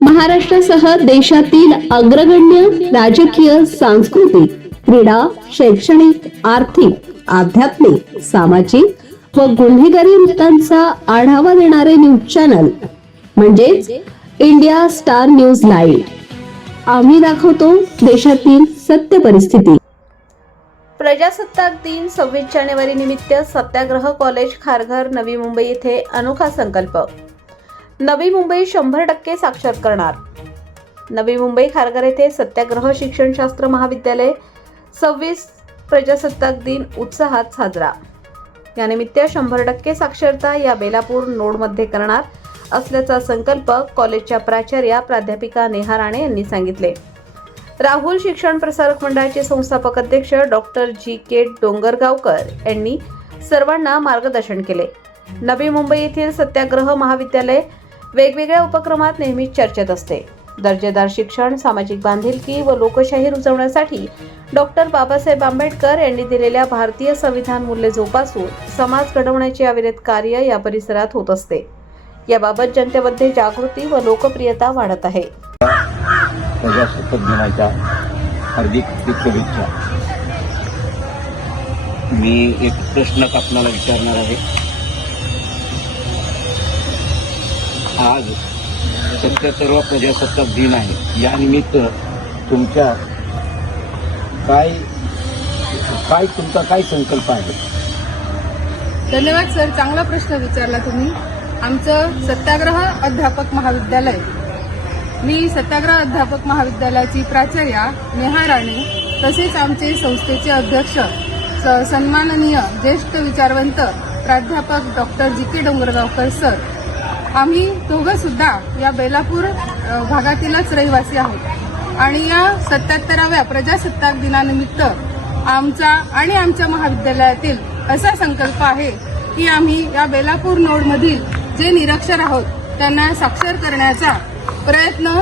महाराष्ट्रासह देशातील अग्रगण्य राजकीय सांस्कृतिक क्रीडा शैक्षणिक आर्थिक आध्यात्मिक सामाजिक व गुन्हेगारी वृत्तांचा आढावा देणारे न्यूज चॅनल म्हणजेच इंडिया स्टार न्यूज लाईव्ह. आम्ही दाखवतो देशातील सत्य परिस्थिती. प्रजासत्ताक दिन सव्वीस जानेवारी निमित्त सत्याग्रह कॉलेज खारघर नवी मुंबई येथे अनोखा संकल्प. नवी मुंबई शंभर टक्के साक्षर करणार. नवी मुंबई खारघर येथे सत्याग्रह शिक्षणशास्त्र महाविद्यालय सव्वीस प्रजासत्ताक दिन उत्साहात साजरा. यानिमित्त शंभर टक्के साक्षरता या बेलापूर नोडमध्ये करणार असल्याचा संकल्प कॉलेजच्या प्राचार्या प्राध्यापिका नेहा राणे यांनी सांगितले. राहुल शिक्षण प्रसारक मंडळाचे संस्थापक अध्यक्ष डॉक्टर जी के डोंगरगावकर यांनी सर्वांना मार्गदर्शन केले. नवी मुंबई येथील सत्याग्रह महाविद्यालय वेगवेगळ्या उपक्रमात नेहमीच चर्चेत असते. दर्जेदार शिक्षण सामाजिक बांधिलकी व लोकशाही रुजवण्यासाठी डॉक्टर बाबासाहेब आंबेडकर यांनी दिलेल्या भारतीय संविधान मूल्य जोपासून समाज घडवण्याचे अविरत कार्य या परिसरात होत असते. याबाबत जनतेमध्ये जागृती व लोकप्रियता वाढत आहे. प्रजासत्ताक दिनाच्या हार्दिक शुभेच्छा. मी एक प्रश्न आपणाला विचारणार आहे. आज सत्याहत्तरवा प्रजासत्ताक दिन आहे. यानिमित्त तुमच्या काय काय तुमचा काय संकल्प आहे? धन्यवाद सर. चांगला प्रश्न विचारला तुम्ही. आमचं सत्याग्रह अध्यापक महाविद्यालय. मी सत्याग्रह अध्यापक महाविद्यालयाची प्राचार्या नेहा राणे तसेच आमचे संस्थेचे अध्यक्ष स- सन्माननीय ज्येष्ठ विचारवंत प्राध्यापक डॉक्टर जी के डोंगरगावकर सर. आम्ही दोघं सुद्धा या बेलापूर भागातीलच रहिवासी आहोत. आणि या सत्याहत्तराव्या प्रजासत्ताक दिनानिमित्त आमचा आणि आमच्या महाविद्यालयातील असा संकल्प आहे की आम्ही या बेलापूर नोडमधील जे निरक्षर आहोत त्यांना साक्षर करण्याचा प्रयत्न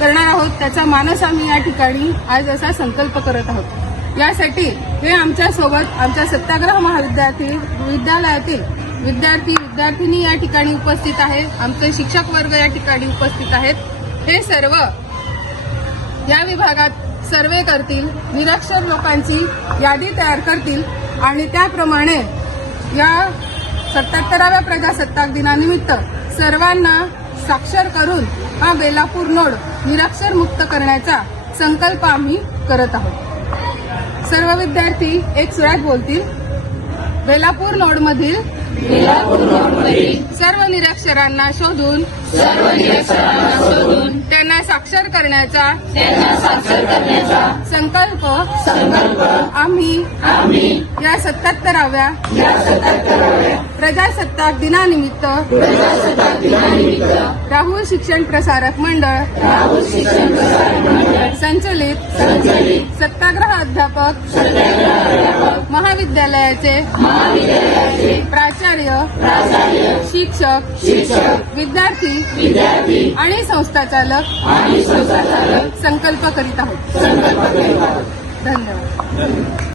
करणार आहोत. त्याचा मानस आम्ही या ठिकाणी आज असा संकल्प करत आहोत. यासाठी हे आमच्यासोबत आमच्या सत्याग्रह महाविद्यालयातील विद्यालयातील विद्यार्थी विद्यार्थिनी या ठिकाणी उपस्थित आहेत. आमचे शिक्षक वर्ग या ठिकाणी उपस्थित आहेत. हे सर्व या विभागात सर्वे करतील निरक्षर लोकांची यादी तयार करतील आणि त्याप्रमाणे या सत्याहत्तराव्या प्रजासत्ताक दिनानिमित्त सर्वांना साक्षर करून हा बेलापूर नोड निरक्षर मुक्त करण्याचा संकल्प आम्ही करत आहोत. सर्व विद्यार्थी एक सुरात बोलतील. बेलापूर नोडमधील सर्व निरक्षरांना शोधून त्यांना साक्षर करण्याचा संकल्प आम्ही या सत्याहत्तराव्या प्रजासत्ताक दिनानिमित्त राहुल शिक्षण प्रसारक मंडळ संचलित सत्याग्रह अध्यापक महाविद्यालयाचे प्राचार्य शिक्षक विद्यार्थी आणि संस्था चालक संकल्प करीत आहोत. धन्यवाद.